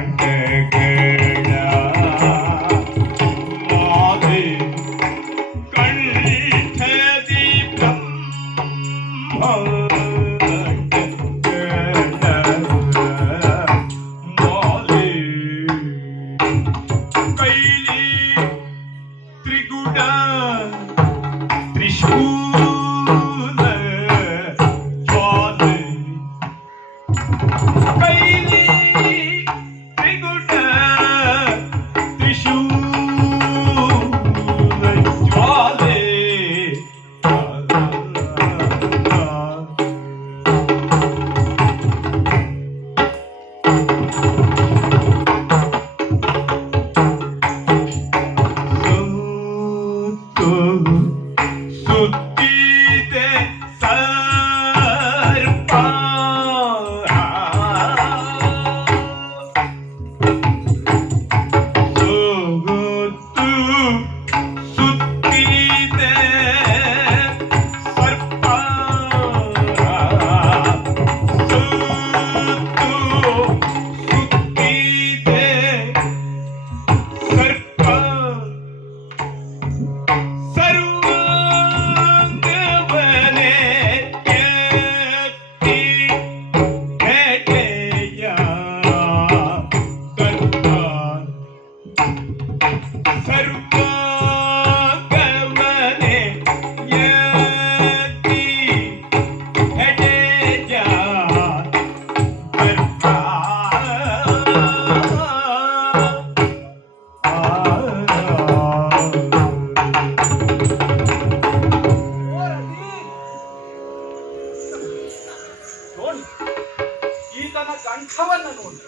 ಬ್ರಹ್ಮಾಂಡಗಳ ಮಾಧೆ ಕಂಠದಿ ಮಾಲೆ ಕೈಲಿ ತ್ರಿಗುಣ ತ್ರಿಶೂಲ ಜ್ವಾಲೆ ಕೈಲಿ ತ್ರಿಗುಣ ತ್ರಿಶೂಲ ಜ್ವಾಲೆ ಸುತ್ತಿದೆ ಸರ್ಪ ಸುತ್ತು ಸುತ್ತಿದೆ ಸರ್ಪ ಸುತ್ತು ಸುತ್ತಿದೆ ಸರ್ಪ ಸರ್ವಾಂಗವನೆ ಎತ್ತಿ ಹೆಡೆಯ ಕತ್ತ ಸರ್ವಾಂಗವನೆ ಎತ್ತಿ ಹೆಡೆಯ ಕತ್ತ ನೋಡಿ ಈತನ ಕಂಠವನ್ನು ನೋಡಿ